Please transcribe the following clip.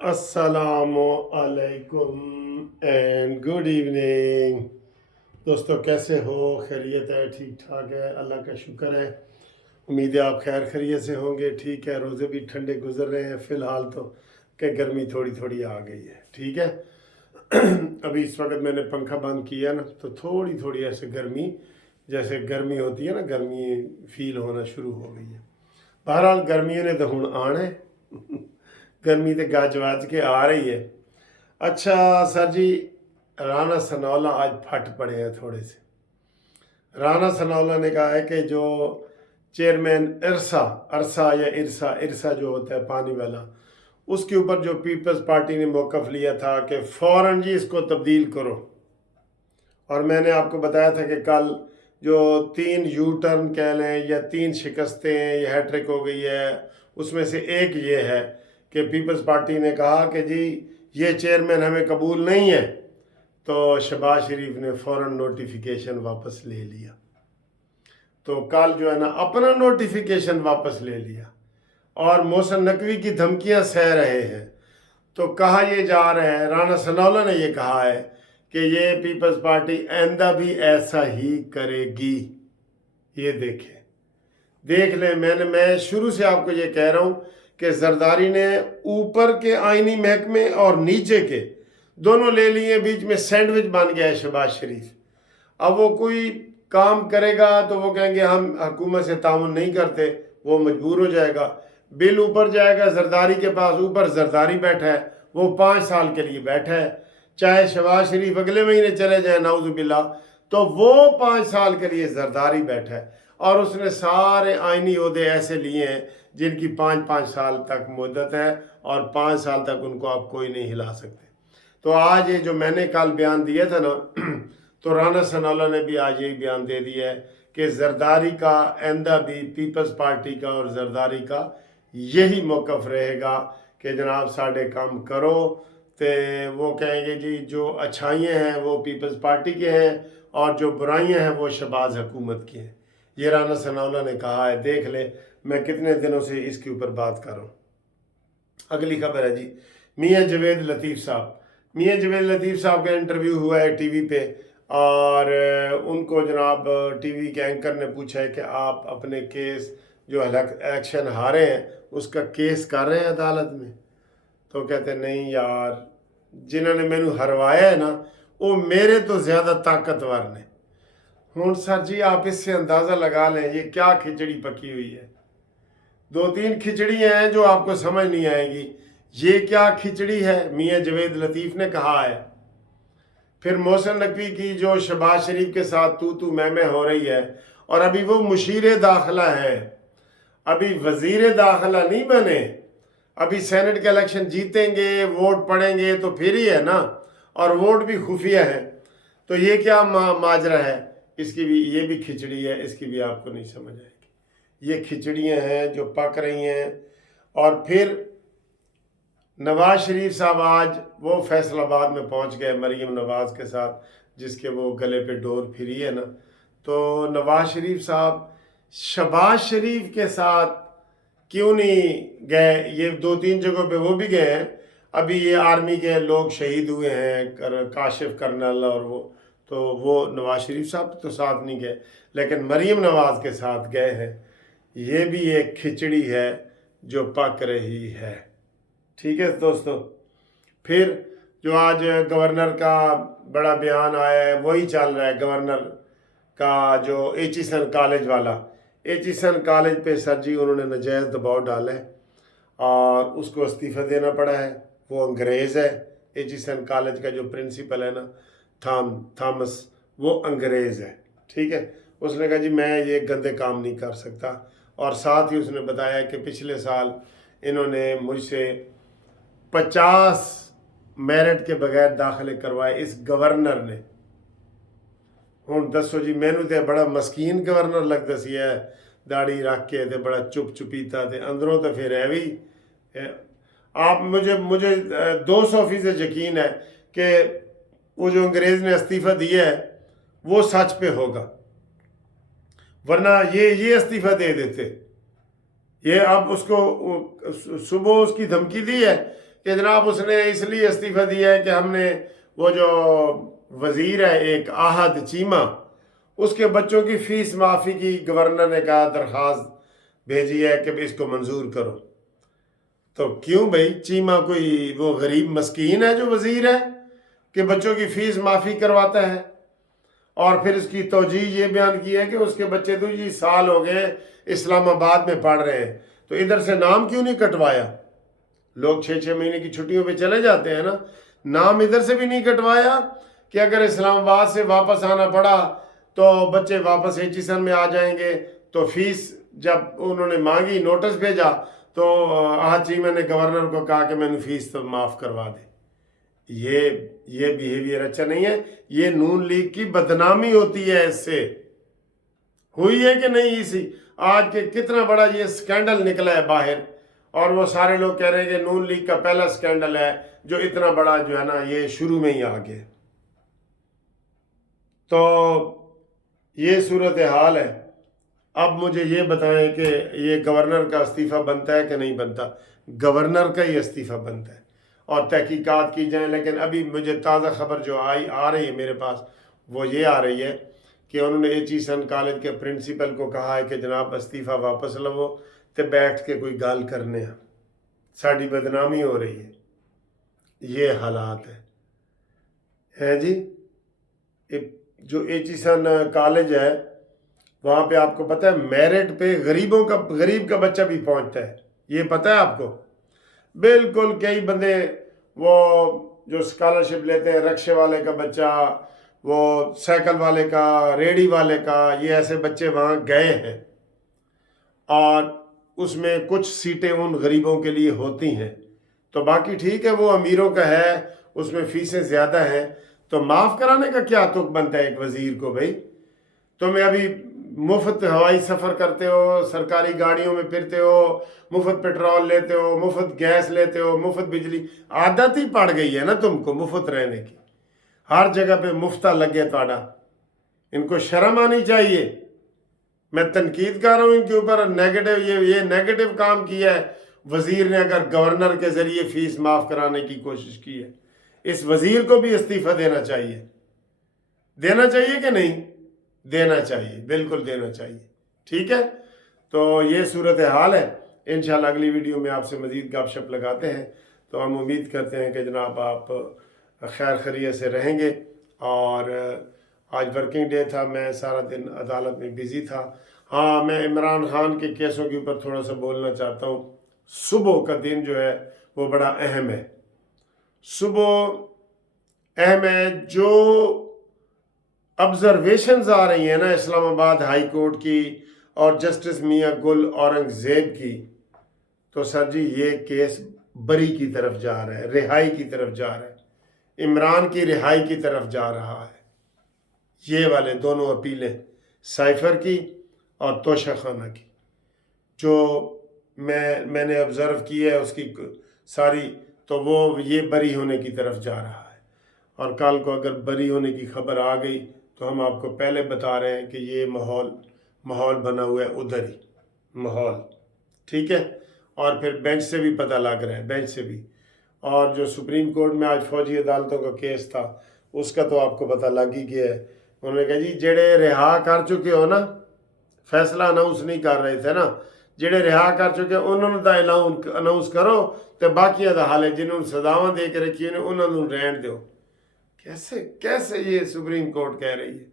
السلام علیکم and good evening دوستو، کیسے ہو؟ خیریت ہے؟ ٹھیک ٹھاک ہے؟ اللہ کا شکر ہے۔ امید ہے آپ خیر خیریت سے ہوں گے۔ ٹھیک ہے، روزے بھی ٹھنڈے گزر رہے ہیں فی الحال تو، کہ گرمی تھوڑی تھوڑی آ گئی ہے۔ ٹھیک ہے، ابھی اس وقت میں نے پنکھا بند کیا نا تو تھوڑی تھوڑی ایسے گرمی، جیسے گرمی ہوتی ہے نا، گرمی فیل ہونا شروع ہو گئی ہے۔ بہرحال گرمیوں نے تو ہن آنا ہے، گرمی تو گج وج کے آ رہی ہے۔ اچھا سر جی، رانا ثناءاللہ آج پھٹ پڑے ہیں تھوڑے سے۔ رانا ثناءاللہ نے کہا ہے کہ جو چیئرمین ارسا جو ہوتا ہے پانی والا، اس کے اوپر جو پیپلز پارٹی نے موقف لیا تھا کہ فوراً جی اس کو تبدیل کرو، اور میں نے آپ کو بتایا تھا کہ کل جو 3 یو ٹرن کہہ لیں یا 3 شکستیں یہ ہیٹرک ہو گئی ہے، اس میں سے ایک یہ ہے کہ پیپلز پارٹی نے کہا کہ جی یہ چیئرمین ہمیں قبول نہیں ہے، تو شہباز شریف نے فوراً نوٹیفیکیشن واپس لے لیا۔ تو کل جو ہے نا اپنا نوٹیفیکیشن واپس لے لیا اور محسن نقوی کی دھمکیاں سہ رہے ہیں۔ تو کہا یہ جا رہا ہے، رانا ثناءاللہ نے یہ کہا ہے کہ یہ پیپلز پارٹی آئندہ بھی ایسا ہی کرے گی۔ یہ دیکھ لیں، میں شروع سے آپ کو یہ کہہ رہا ہوں کہ زرداری نے اوپر کے آئینی محکمے اور نیچے کے دونوں لے لیے، بیچ میں سینڈوچ بن گیا ہے شہباز شریف۔ اب وہ کوئی کام کرے گا تو وہ کہیں گے ہم حکومت سے تعاون نہیں کرتے، وہ مجبور ہو جائے گا۔ بل اوپر جائے گا زرداری کے پاس، اوپر زرداری بیٹھا ہے، وہ 5 سال کے لیے بیٹھا ہے۔ چاہے شہباز شریف اگلے مہینے چلے جائیں نعوذ باللہ، تو وہ 5 سال کے لیے زرداری بیٹھا ہے، اور اس نے سارے آئینی عہدے ایسے لیے ہیں جن کی 5 سال تک مدت ہے، اور 5 سال تک ان کو آپ کوئی نہیں ہلا سکتے۔ تو آج یہ جو میں نے کل بیان دیا تھا نا، تو رانا ثناءاللہ نے بھی آج یہی بیان دے دیا ہے کہ زرداری کا آئندہ بھی پیپلز پارٹی کا اور زرداری کا یہی موقف رہے گا کہ جناب ساڑھے کام کرو۔ تو وہ کہیں گے جی جو اچھائیاں ہیں وہ پیپلز پارٹی کے ہیں، اور جو برائیاں ہیں وہ شہباز حکومت کی ہیں۔ یہ رانا ثناءاللہ نے کہا ہے۔ دیکھ لے میں کتنے دنوں سے اس کے اوپر بات کر رہا ہوں۔ اگلی خبر ہے جی میاں جوید لطیف صاحب کا انٹرویو ہوا ہے ٹی وی پہ، اور ان کو جناب ٹی وی کے اینکر نے پوچھا ہے کہ آپ اپنے کیس جو الیکشن ہارے ہیں اس کا کیس کر رہے ہیں عدالت میں؟ تو کہتے ہیں نہیں یار، جنہوں نے مینو ہروایا ہے نا وہ میرے تو زیادہ طاقتور نے۔ ہوں سر جی آپ اس سے اندازہ لگا لیں یہ کیا کھچڑی پکی ہوئی ہے۔ 2-3 کھچڑیاں ہیں جو آپ کو سمجھ نہیں آئے گی۔ یہ کیا کھچڑی ہے؟ میاں جوید لطیف نے کہا ہے۔ پھر محسن نقوی کی جو شہباز شریف کے ساتھ تو میں ہو رہی ہے، اور ابھی وہ مشیر داخلہ ہے، ابھی وزیر داخلہ نہیں بنے، ابھی سینٹ کے الیکشن جیتیں گے، ووٹ پڑیں گے تو پھر ہی ہے نا، اور ووٹ بھی خفیہ ہے۔ تو یہ کیا ماجرا ہے؟ اس کی بھی یہ بھی کھچڑی ہے، اس کی بھی آپ کو نہیں سمجھ آئے گی۔ یہ کھچڑیاں ہیں جو پک رہی ہیں۔ اور پھر نواز شریف صاحب آج وہ فیصل آباد میں پہنچ گئے مریم نواز کے ساتھ، جس کے وہ گلے پہ ڈور پھری ہے نا۔ تو نواز شریف صاحب شہباز شریف کے ساتھ کیوں نہیں گئے؟ یہ 2-3 جگہوں پہ وہ بھی گئے ہیں۔ ابھی یہ آرمی کے لوگ شہید ہوئے ہیں، کاشف کرنل، اور وہ نواز شریف صاحب تو ساتھ نہیں گئے، لیکن مریم نواز کے ساتھ گئے ہیں۔ یہ بھی ایک کھچڑی ہے جو پک رہی ہے۔ ٹھیک ہے دوستو، پھر جو آج گورنر کا بڑا بیان آیا ہے وہی چل رہا ہے۔ گورنر کا جو ایچیسن کالج والا، ایچیسن کالج پہ سر جی انہوں نے ناجائز دباؤ ڈالا ہے اور اس کو استعفیٰ دینا پڑا ہے۔ وہ انگریز ہے، ایچیسن کالج کا جو پرنسپل ہے نا تھامس، وہ انگریز ہے۔ ٹھیک ہے، اس نے کہا جی میں یہ گندے کام نہیں کر سکتا، اور ساتھ ہی اس نے بتایا کہ پچھلے سال انہوں نے مجھ سے 50 میرٹ کے بغیر داخلے کروائے اس گورنر نے۔ ہوں دسو جی مینو تے بڑا مسکین گورنر لگتا سی ہے، داڑھی رکھ کے تے بڑا چپ چپیتا تے اندروں تو پھر ہے بھی۔ آپ مجھے 200% یقین ہے کہ وہ جو انگریز نے استعفیٰ دیا ہے وہ سچ پہ ہوگا، ورنہ یہ استعفیٰ دے دیتے۔ یہ اب اس کو صبح اس کی دھمکی دی ہے کہ جناب اس نے اس لیے استعفیٰ دیا ہے کہ ہم نے وہ جو وزیر ہے ایک آہد چیمہ، اس کے بچوں کی فیس معافی کی گورنر نے کہا درخواست بھیجی ہے کہ اس کو منظور کرو۔ تو کیوں بھائی، چیمہ کوئی وہ غریب مسکین ہے جو وزیر ہے کہ بچوں کی فیس معافی کرواتا ہے؟ اور پھر اس کی توجیہ یہ بیان کی ہے کہ اس کے بچے تو جی سال ہو گئے اسلام آباد میں پڑھ رہے ہیں، تو ادھر سے نام کیوں نہیں کٹوایا؟ لوگ 6 مہینے کی چھٹیوں پہ چلے جاتے ہیں نا، نام ادھر سے بھی نہیں کٹوایا کہ اگر اسلام آباد سے واپس آنا پڑا تو بچے واپس ایچیسن میں آ جائیں گے۔ تو فیس جب انہوں نے مانگی، نوٹس بھیجا، تو آہد چیمہ نے گورنر کو کہا کہ میں نے فیس تو معاف کروا دے۔ یہ بیہیویئر اچھا نہیں ہے، یہ نون لیگ کی بدنامی ہوتی ہے۔ اس سے ہوئی ہے کہ نہیں؟ اسی آج کے کتنا بڑا یہ سکینڈل نکلا ہے باہر، اور وہ سارے لوگ کہہ رہے ہیں کہ نون لیگ کا پہلا سکینڈل ہے جو اتنا بڑا جو ہے نا یہ شروع میں ہی آ گیا۔ تو یہ صورتحال ہے۔ اب مجھے یہ بتائیں کہ یہ گورنر کا استعفیٰ بنتا ہے کہ نہیں بنتا؟ گورنر کا ہی استعفیٰ بنتا ہے، اور تحقیقات کی جائیں۔ لیکن ابھی مجھے تازہ خبر جو آ رہی ہے میرے پاس، وہ یہ آ رہی ہے کہ انہوں نے ایچیسن کالج کے پرنسپل کو کہا ہے کہ جناب استعفیٰ واپس لو تے بیٹھ کے کوئی گال کرنے ہیں، ساری بدنامی ہو رہی ہے۔ یہ حالات ہے جی۔ جو ایچیسن کالج ہے وہاں پہ آپ کو پتہ ہے میرٹ پہ غریب کا بچہ بھی پہنچتا ہے، یہ پتہ ہے آپ کو؟ بالکل کئی بندے وہ جو اسکالرشپ لیتے ہیں، رکشے والے کا بچہ، وہ سائیکل والے کا، ریڑھی والے کا، یہ ایسے بچے وہاں گئے ہیں، اور اس میں کچھ سیٹیں ان غریبوں کے لیے ہوتی ہیں۔ تو باقی ٹھیک ہے، وہ امیروں کا ہے، اس میں فیسیں زیادہ ہیں، تو معاف کرانے کا کیا تک بنتا ہے ایک وزیر کو؟ بھائی تمہیں ابھی مفت ہوائی سفر کرتے ہو، سرکاری گاڑیوں میں پھرتے ہو، مفت پیٹرول لیتے ہو، مفت گیس لیتے ہو، مفت بجلی، عادت ہی پڑ گئی ہے نا تم کو مفت رہنے کی، ہر جگہ پہ مفتہ لگے تھوڑا۔ ان کو شرم آنی چاہیے۔ میں تنقید کر رہا ہوں ان کے اوپر، یہ نیگیٹو کام کیا ہے وزیر نے، اگر گورنر کے ذریعے فیس معاف کرانے کی کوشش کی ہے۔ اس وزیر کو بھی استعفیٰ دینا چاہیے کہ نہیں؟ دینا چاہیے، بالکل دینا چاہیے۔ ٹھیک ہے، تو یہ صورتحال ہے۔ انشاءاللہ اگلی ویڈیو میں آپ سے مزید گپ شپ لگاتے ہیں۔ تو ہم امید کرتے ہیں کہ جناب آپ خیر خیریت سے رہیں گے۔ اور آج ورکنگ ڈے تھا، میں سارا دن عدالت میں بزی تھا۔ ہاں، میں عمران خان کے کیسوں کے اوپر تھوڑا سا بولنا چاہتا ہوں۔ صبح کا دن جو ہے وہ بڑا اہم ہے، صبح اہم ہے۔ جو آبزرویشنز آ رہی ہیں نا اسلام آباد ہائی کورٹ کی اور جسٹس میاں گل اورنگزیب کی، تو سر جی یہ کیس بری کی طرف جا رہا ہے، رہائی کی طرف جا رہا ہے، عمران کی رہائی کی طرف جا رہا ہے۔ یہ والے دونوں اپیلیں، سائفر کی اور توشہ خانہ کی، جو میں نے آبزرو کی ہے اس کی ساری، تو وہ یہ بری ہونے کی طرف جا رہا ہے۔ اور کل کو اگر بری ہونے کی خبر آ گئی تو ہم آپ کو پہلے بتا رہے ہیں کہ یہ ماحول بنا ہوا ہے ادھر ہی ماحول۔ ٹھیک ہے، اور پھر بینچ سے بھی پتہ لگ رہا ہے، بینچ سے بھی۔ اور جو سپریم کورٹ میں آج فوجی عدالتوں کا کیس تھا، اس کا تو آپ کو پتہ لگ ہی گیا ہے۔ انہوں نے کہا جی جڑے رہا کر چکے ہو نا، فیصلہ اناؤنس نہیں کر رہے تھے نا، جڑے رہا کر چکے انہوں نے تو اناؤنس کرو، تو باقیاں دا حال ہے جنہوں نے سزاواں دے کے رکھی انہوں نے رہن دیو۔ کیسے یہ سپریم کورٹ کہہ رہی ہے؟